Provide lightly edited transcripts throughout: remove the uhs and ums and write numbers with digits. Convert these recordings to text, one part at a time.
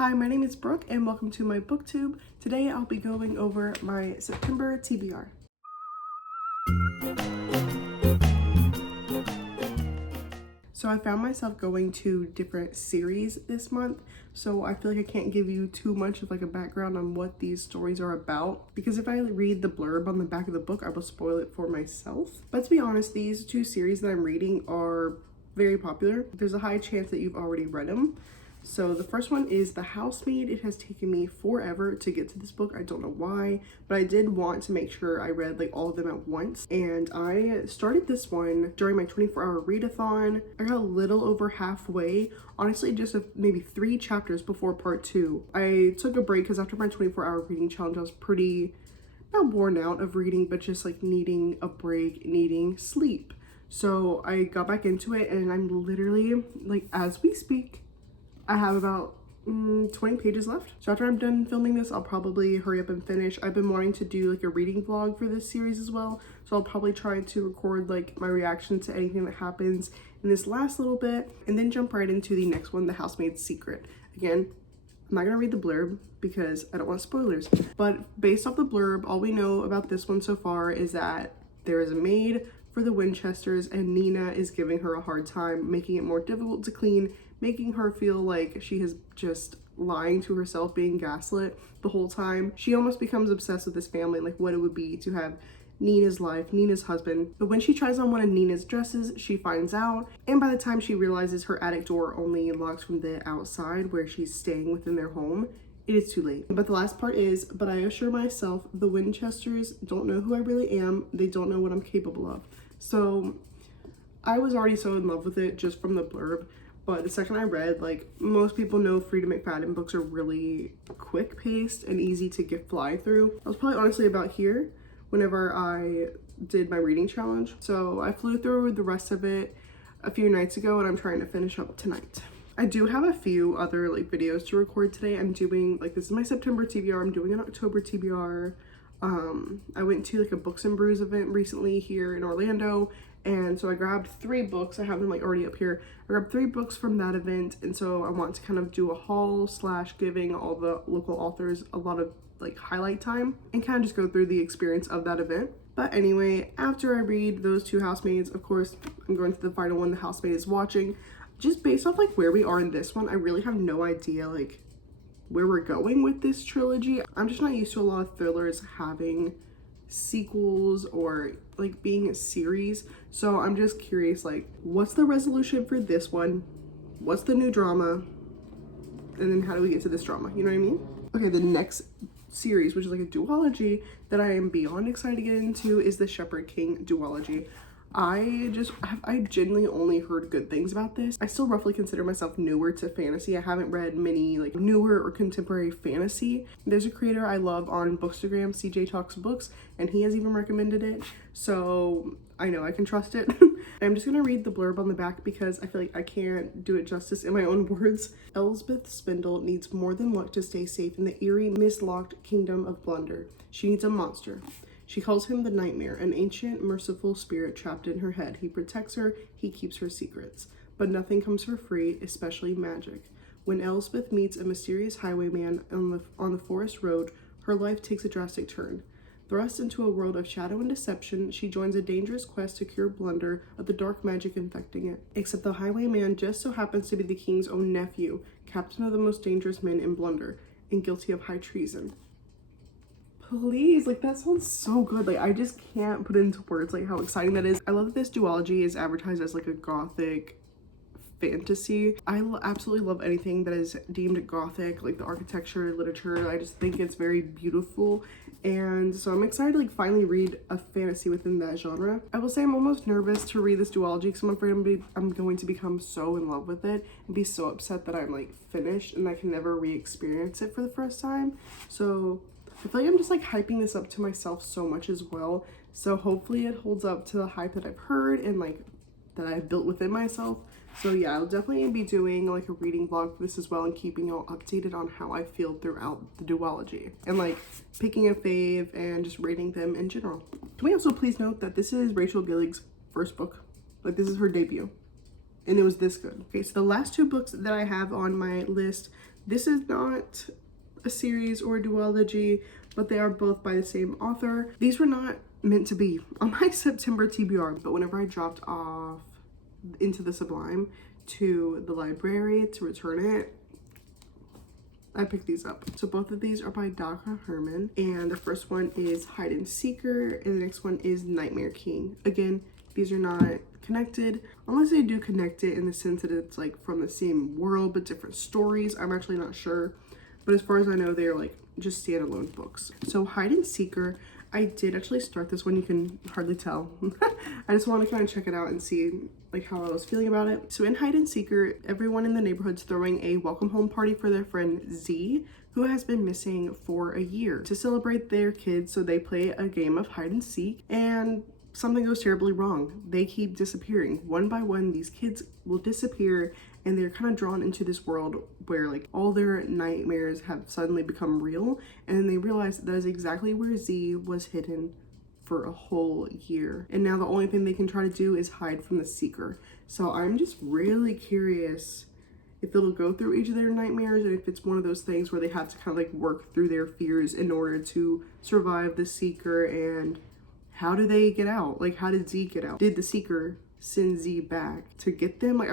Hi, my name is Brooke and welcome to my booktube. Today I'll be going over my September TBR. So I found myself going to different series this month, so I feel like I can't give you too much of like a background on what these stories are about, because if I read the blurb on the back of the book, I will spoil it for myself. But to be honest, these two series that I'm reading are very popular. There's a high chance that you've already read them. So the first one is The Housemaid. It has taken me forever to get to this book. I don't know why, but I did want to make sure I read like all of them at once. And I started this one during my 24-hour readathon. I got a little over halfway, honestly, just maybe 3 chapters before part 2. I took a break because after my 24-hour reading challenge, I was pretty, not worn out of reading, but just like needing a break, needing sleep. So I got back into it and I'm literally, like, as we speak, I have about 20 pages left. So after I'm done filming this, I'll probably hurry up and finish. I've been wanting to do like a reading vlog for this series as well. So I'll probably try to record like my reaction to anything that happens in this last little bit and then jump right into the next one, The Housemaid's Secret. Again, I'm not gonna read the blurb because I don't want spoilers. But based off the blurb, all we know about this one so far is that there is a maid for the Winchesters and Nina is giving her a hard time, making it more difficult to clean, making her feel like she is just lying to herself, being gaslit the whole time. She almost becomes obsessed with this family, like what it would be to have Nina's life, Nina's husband. But when she tries on one of Nina's dresses, she finds out, and by the time she realizes her attic door only locks from the outside where she's staying within their home, it is too late. But the last part is, but I assure myself, the Winchesters don't know who I really am. They don't know what I'm capable of. So I was already so in love with it just from the blurb. But the second I read, like, most people know Frida McFadden books are really quick paced and easy to get fly through. I was probably honestly about here whenever I did my reading challenge. So I flew through the rest of it a few nights ago and I'm trying to finish up tonight. I do have a few other like videos to record today. I'm doing, like, this is my September TBR. I'm doing an October TBR. I went to like a Books and Brews event recently here in Orlando, and so I grabbed 3 books. I have them like already up here. I grabbed 3 books from that event, and so I want to kind of do a haul / giving all the local authors a lot of like highlight time and kind of just go through the experience of that event. But anyway, after I read those 2 housemaids, of course, I'm going to the final one, The Housemaid is Watching. Just based off like where we are in this one, I really have no idea like where we're going with this trilogy. I'm just not used to a lot of thrillers having sequels or like being a series. So I'm just curious, like, what's the resolution for this one? What's the new drama? And then how do we get to this drama? You know what I mean? Okay, the next series, which is like a duology that I am beyond excited to get into, is the Shepherd King duology. I genuinely only heard good things about this. I still roughly consider myself newer to fantasy. I haven't read many like newer or contemporary fantasy. There's a creator I love on Bookstagram, CJ Talks Books, and he has even recommended it. So I know I can trust it. I'm just gonna read the blurb on the back because I feel like I can't do it justice in my own words. Elsbeth Spindle needs more than luck to stay safe in the eerie, mislocked kingdom of Blunder. She needs a monster. She calls him the Nightmare, an ancient, merciful spirit trapped in her head. He protects her, he keeps her secrets. But nothing comes for free, especially magic. When Elsbeth meets a mysterious highwayman on the forest road, her life takes a drastic turn. Thrust into a world of shadow and deception, she joins a dangerous quest to cure Blunder of the dark magic infecting it. Except the highwayman just so happens to be the king's own nephew, captain of the most dangerous men in Blunder, and guilty of high treason. Please, like, that sounds so good. Like, I just can't put into words like how exciting that is. I love that this duology is advertised as like a gothic fantasy. I absolutely love anything that is deemed gothic, like the architecture, literature. I just think it's very beautiful, and so I'm excited to like finally read a fantasy within that genre. I will say I'm almost nervous to read this duology because I'm afraid I'm going to become so in love with it and be so upset that I'm like finished and I can never re-experience it for the first time. So I feel like I'm just like hyping this up to myself so much as well. So hopefully it holds up to the hype that I've heard and like that I've built within myself. So yeah, I'll definitely be doing like a reading vlog for this as well and keeping y'all updated on how I feel throughout the duology and like picking a fave and just rating them in general. Can we also please note that this is Rachel Gillig's first book? Like, this is her debut and it was this good. Okay, so the last 2 books that I have on my list, This is not a series or a duology, but they are both by the same author. These were not meant to be on my September TBR, but whenever I dropped off Into the Sublime to the library to return it, I picked these up. So both of these are by Daka Herman, and the first one is Hide and Seeker, and the next one is Nightmare King. Again, these are not connected, unless they do connect it in the sense that it's like from the same world but different stories. I'm actually not sure, but as far as I know, they're like just standalone books. So Hide and Seeker, I did actually start this one, you can hardly tell. I just want to kind of check it out and see like how I was feeling about it. So in Hide and Seeker, everyone in the neighborhood's throwing a welcome home party for their friend Z, who has been missing for a year. To celebrate their kids, so they play a game of hide and seek, and something goes terribly wrong. They keep disappearing. One by one, these kids will disappear, and they're kind of drawn into this world where like all their nightmares have suddenly become real, and then they realize that is exactly where Z was hidden for a whole year. And now the only thing they can try to do is hide from the seeker. So I'm just really curious if it'll go through each of their nightmares, and if it's one of those things where they have to kind of like work through their fears in order to survive the seeker, and how do they get out? Like, how did Z get out? Did the seeker send Z back to get them? Like,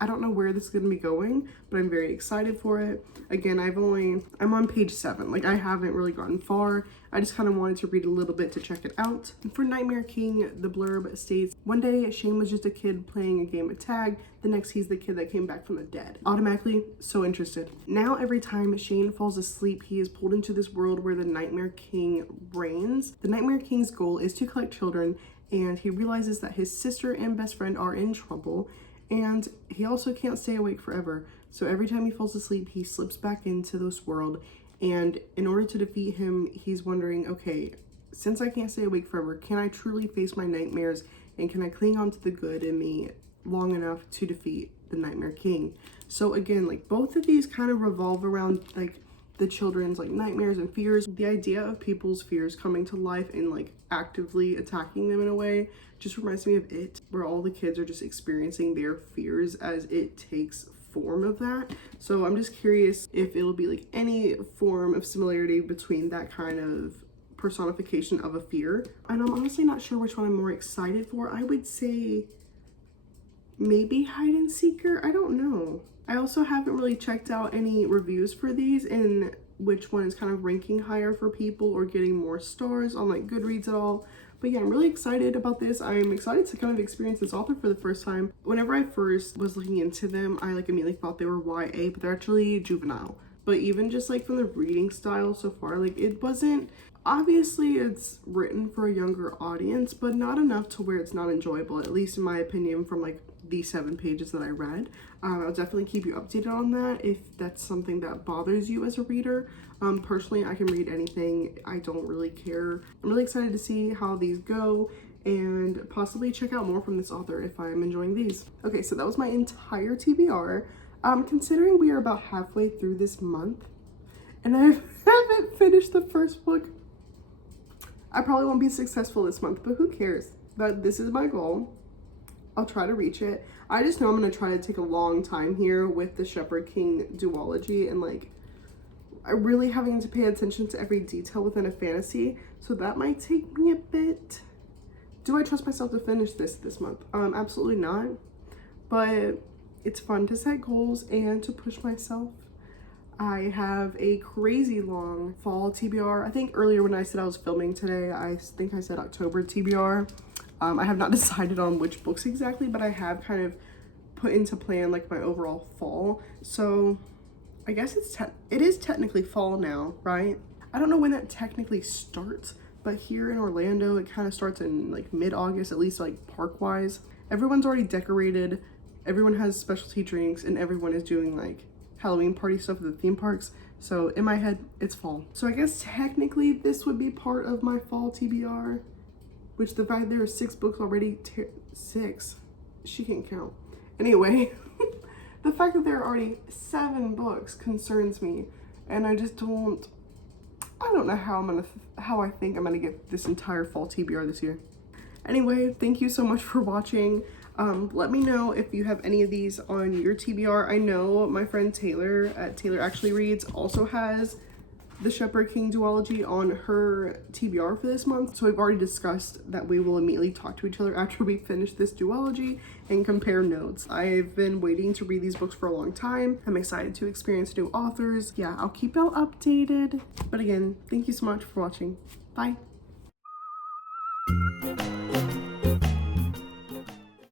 I don't know where this is going to be going, but I'm very excited for it. Again, I'm on page 7. Like, I haven't really gotten far. I just kind of wanted to read a little bit to check it out. And for Nightmare King, the blurb states, one day Shane was just a kid playing a game of tag. The next he's the kid that came back from the dead. Automatically so interested. Now every time Shane falls asleep, he is pulled into this world where the Nightmare King reigns. The Nightmare King's goal is to collect children, and he realizes that his sister and best friend are in trouble, and he also can't stay awake forever. So every time he falls asleep, he slips back into this world. And in order to defeat him, he's wondering, okay, since I can't stay awake forever, can I truly face my nightmares? And can I cling on to the good in me long enough to defeat the Nightmare King? So again, like both of these kind of revolve around like the children's like nightmares and fears. The idea of people's fears coming to life and like actively attacking them in a way just reminds me of It, where all the kids are just experiencing their fears as it takes form of that. So I'm just curious if it'll be like any form of similarity between that kind of personification of a fear. And I'm honestly not sure which one I'm more excited for. I would say maybe Hide and Seeker. I don't know. I also haven't really checked out any reviews for these and which one is kind of ranking higher for people or getting more stars on like Goodreads at all. But yeah, I'm really excited about this. I'm excited to kind of experience this author for the first time. Whenever I first was looking into them, I like immediately thought they were YA, but they're actually juvenile. But even just like from the reading style so far, like it wasn't, obviously it's written for a younger audience, but not enough to where it's not enjoyable, at least in my opinion, from like the 7 pages that I read. I'll definitely keep you updated on that if that's something that bothers you as a reader. Personally, I can read anything. I don't really care. I'm really excited to see how these go and possibly check out more from this author if I'm enjoying these. Okay, so that was my entire TBR. Considering we are about halfway through this month and I haven't finished the first book, I probably won't be successful this month, but who cares? But this is my goal. I'll try to reach it. I just know I'm going to try to take a long time here with the Shepherd King duology and like really having to pay attention to every detail within a fantasy. So that might take me a bit. Do I trust myself to finish this month? Absolutely not. But it's fun to set goals and to push myself. I have a crazy long fall TBR. I think earlier when I said I was filming today, I think I said October TBR. I have not decided on which books exactly, but I have kind of put into plan like my overall fall. So I guess it is technically fall now, right? I don't know when that technically starts, but here in Orlando, it kind of starts in like mid-August, at least like park-wise. Everyone's already decorated, everyone has specialty drinks, and everyone is doing like Halloween party stuff at the theme parks. So in my head, it's fall. So I guess technically this would be part of my fall TBR, which the fact there are 6 books already, 6, she can count. Anyway, the fact that there are already 7 books concerns me, and I just don't know how I think I'm gonna get this entire fall TBR this year. Anyway, thank you so much for watching. Let me know if you have any of these on your TBR. I know my friend Taylor at Taylor Actually Reads also has the Shepherd King duology on her TBR for this month. So we've already discussed that we will immediately talk to each other after we finish this duology and compare notes. I've been waiting to read these books for a long time. I'm excited to experience new authors. Yeah, I'll keep y'all updated. But again, thank you so much for watching. Bye.